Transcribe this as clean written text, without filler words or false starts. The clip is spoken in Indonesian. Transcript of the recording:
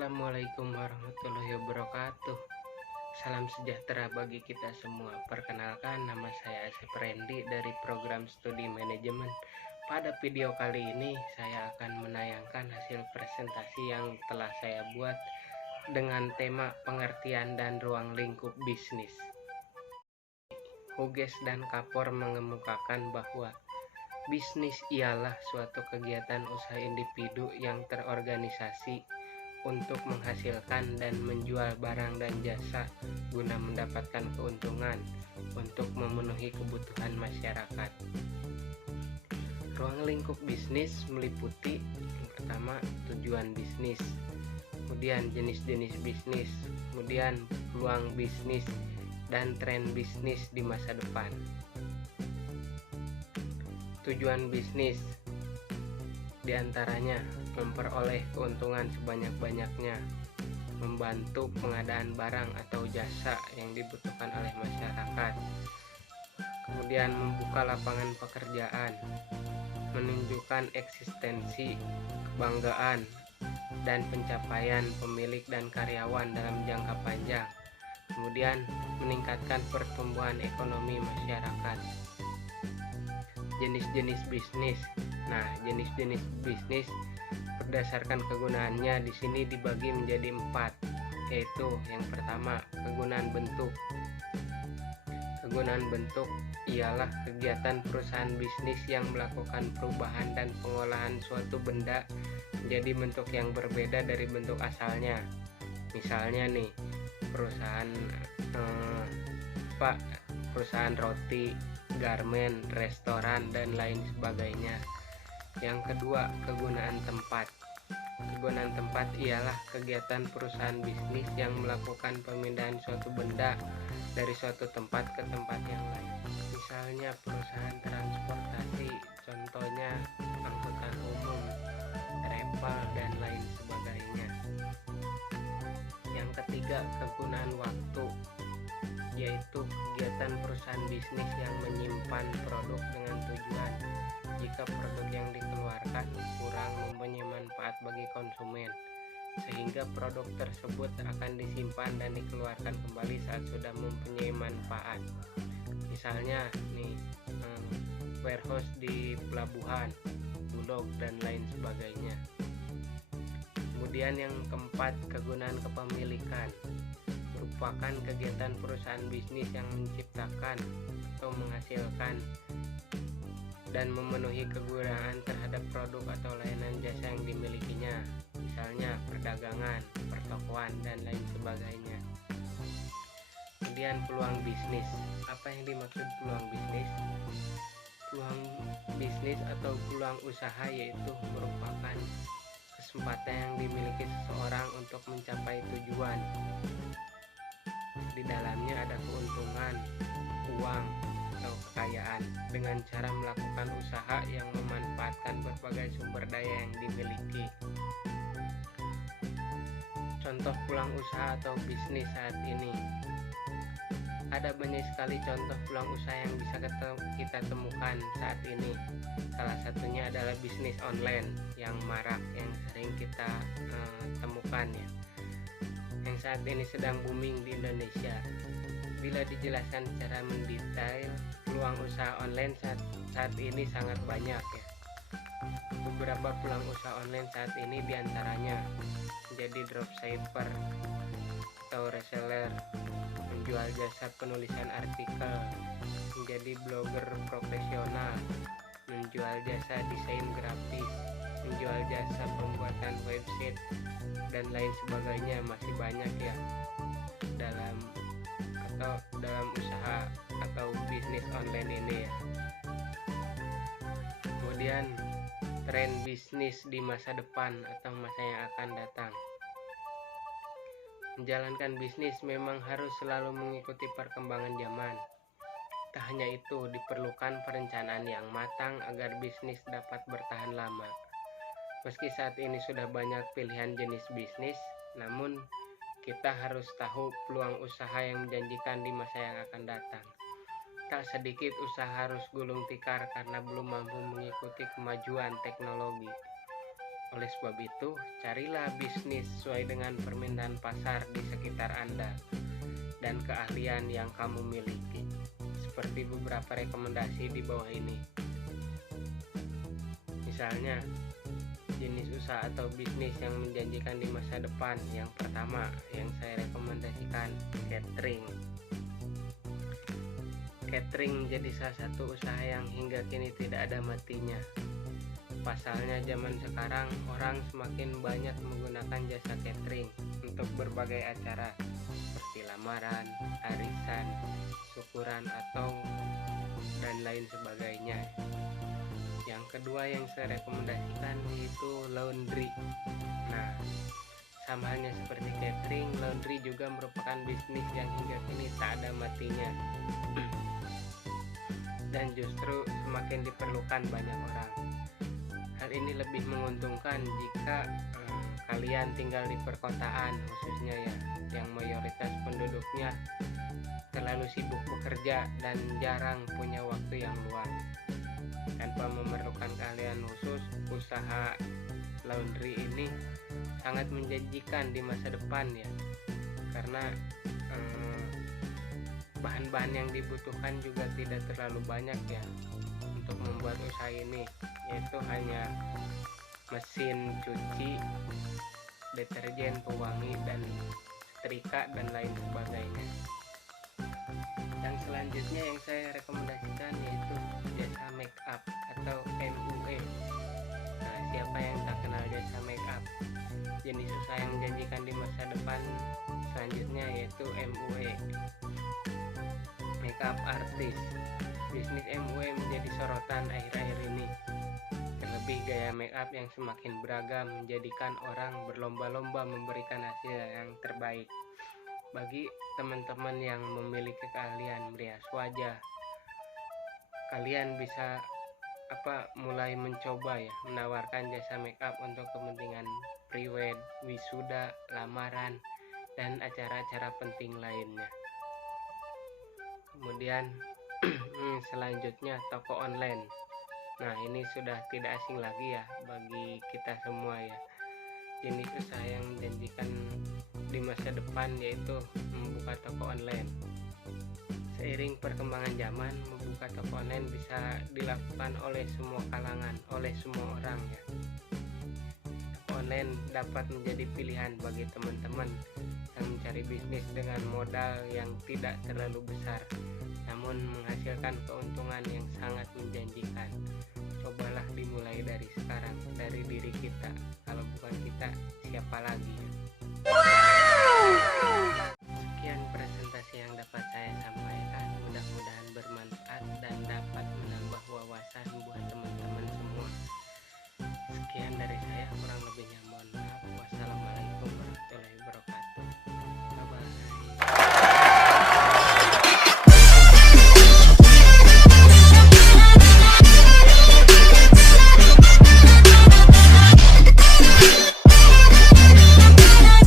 Assalamualaikum warahmatullahi wabarakatuh. Salam sejahtera bagi kita semua. Perkenalkan, nama saya Asep Randy dari program studi manajemen. Pada video kali ini saya akan menayangkan hasil presentasi yang telah saya buat dengan tema pengertian dan ruang lingkup bisnis. Hughes dan Kapor mengemukakan bahwa bisnis ialah suatu kegiatan usaha individu yang terorganisasi untuk menghasilkan dan menjual barang dan jasa guna mendapatkan keuntungan untuk memenuhi kebutuhan masyarakat. Ruang lingkup bisnis meliputi yang pertama tujuan bisnis, kemudian jenis-jenis bisnis, kemudian peluang bisnis dan tren bisnis di masa depan. Tujuan bisnis diantaranya memperoleh keuntungan sebanyak-banyaknya, membantu pengadaan barang atau jasa yang dibutuhkan oleh masyarakat, kemudian membuka lapangan pekerjaan, menunjukkan eksistensi, kebanggaan, dan pencapaian pemilik dan karyawan dalam jangka panjang, kemudian meningkatkan pertumbuhan ekonomi masyarakat. Jenis-jenis bisnis. Nah, jenis-jenis bisnis berdasarkan kegunaannya di sini dibagi menjadi 4, yaitu yang pertama kegunaan bentuk. Kegunaan bentuk ialah kegiatan perusahaan bisnis yang melakukan perubahan dan pengolahan suatu benda menjadi bentuk yang berbeda dari bentuk asalnya. Misalnya nih, perusahaan roti, garmen, restoran, dan lain sebagainya. Yang kedua, kegunaan tempat. Kegunaan tempat ialah kegiatan perusahaan bisnis yang melakukan pemindahan suatu benda dari suatu tempat ke tempat yang lain. Misalnya perusahaan transportasi, contohnya angkutan umum, travel, dan lain sebagainya. Yang ketiga, kegunaan waktu, yaitu kegiatan perusahaan bisnis yang menyimpan produk dengan tujuan jika produk yang dikeluarkan kurang mempunyai manfaat bagi konsumen, sehingga produk tersebut akan disimpan dan dikeluarkan kembali saat sudah mempunyai manfaat. Misalnya nih, warehouse di pelabuhan, bulog, dan lain sebagainya. Kemudian yang keempat, kegunaan kepemilikan, merupakan kegiatan perusahaan bisnis yang menciptakan atau menghasilkan dan memenuhi kegunaan terhadap produk atau layanan jasa yang dimilikinya, misalnya perdagangan, pertokoan, dan lain sebagainya. Kemudian peluang bisnis. Apa yang dimaksud peluang bisnis? Peluang bisnis atau peluang usaha yaitu merupakan kesempatan yang dimiliki seseorang untuk mencapai tujuan. Di dalamnya ada keuntungan, uang, atau kekayaan dengan cara melakukan usaha yang memanfaatkan berbagai sumber daya yang dimiliki. Contoh peluang usaha atau bisnis saat ini. Ada banyak sekali contoh peluang usaha yang bisa kita temukan saat ini. Salah satunya adalah bisnis online yang marak, yang sering kita temukan ya, yang saat ini sedang booming di Indonesia. Bila dijelaskan secara mendetail, peluang usaha online saat ini sangat banyak ya. Beberapa peluang usaha online saat ini diantaranya menjadi dropshipper atau reseller, menjual jasa penulisan artikel, menjadi blogger profesional, menjual jasa desain grafis, menjual jasa pembuatan website, dan lain sebagainya. Masih banyak ya dalam usaha atau bisnis online ini ya. Kemudian tren bisnis di masa depan atau masa yang akan datang. Menjalankan bisnis memang harus selalu mengikuti perkembangan zaman. Tak hanya itu, diperlukan perencanaan yang matang agar bisnis dapat bertahan lama. Meski saat ini sudah banyak pilihan jenis bisnis, namun kita harus tahu peluang usaha yang menjanjikan di masa yang akan datang. Tak sedikit usaha harus gulung tikar karena belum mampu mengikuti kemajuan teknologi. Oleh sebab itu, carilah bisnis sesuai dengan permintaan pasar di sekitar Anda dan keahlian yang kamu miliki, seperti beberapa rekomendasi di bawah ini. Misalnya, jenis usaha atau bisnis yang menjanjikan di masa depan. Yang pertama yang saya rekomendasikan, catering. Catering menjadi salah satu usaha yang hingga kini tidak ada matinya. Pasalnya zaman sekarang orang semakin banyak menggunakan jasa catering untuk berbagai acara seperti lamaran, arisan, syukuran, atau dan lain sebagainya. Yang kedua yang saya rekomendasikan yaitu laundry. Nah, sama halnya seperti catering, laundry juga merupakan bisnis yang hingga kini tak ada matinya dan justru semakin diperlukan banyak orang. Hal ini lebih menguntungkan jika kalian tinggal di perkotaan, khususnya ya, yang mayoritas penduduknya terlalu sibuk bekerja dan jarang punya waktu yang luang. Tanpa memerlukan keahlian khusus, usaha laundry ini sangat menjanjikan di masa depan ya, karena bahan-bahan yang dibutuhkan juga tidak terlalu banyak ya untuk membuat usaha ini, yaitu hanya mesin cuci, deterjen, pewangi, dan setrika, dan lain sebagainya. Yang selanjutnya yang saya rekomendasikan yaitu jasa make up atau MUA. Nah, siapa yang tak kenal jasa make up? Jenis usaha yang menjanjikan di masa depan selanjutnya yaitu MUA, makeup artist. Bisnis MUA menjadi sorotan akhir-akhir ini. Terlebih gaya make up yang semakin beragam menjadikan orang berlomba-lomba memberikan hasil yang terbaik. Bagi teman-teman yang memiliki keahlian merias wajah, kalian bisa mulai mencoba ya, menawarkan jasa make up untuk kepentingan priwed, wisuda, lamaran, dan acara-acara penting lainnya. Kemudian selanjutnya toko online. Nah, ini sudah tidak asing lagi ya bagi kita semua ya. Jenis usaha yang menjanjikan di masa depan yaitu membuka toko online. Seiring perkembangan zaman, membuka toko online bisa dilakukan oleh semua kalangan, oleh semua orang ya. Toko online dapat menjadi pilihan bagi teman-teman yang mencari bisnis dengan modal yang tidak terlalu besar, namun menghasilkan keuntungan yang sangat menjanjikan. Cobalah dimulai dari sekarang, dari diri kita. Kalau bukan kita, siapa lagi ya?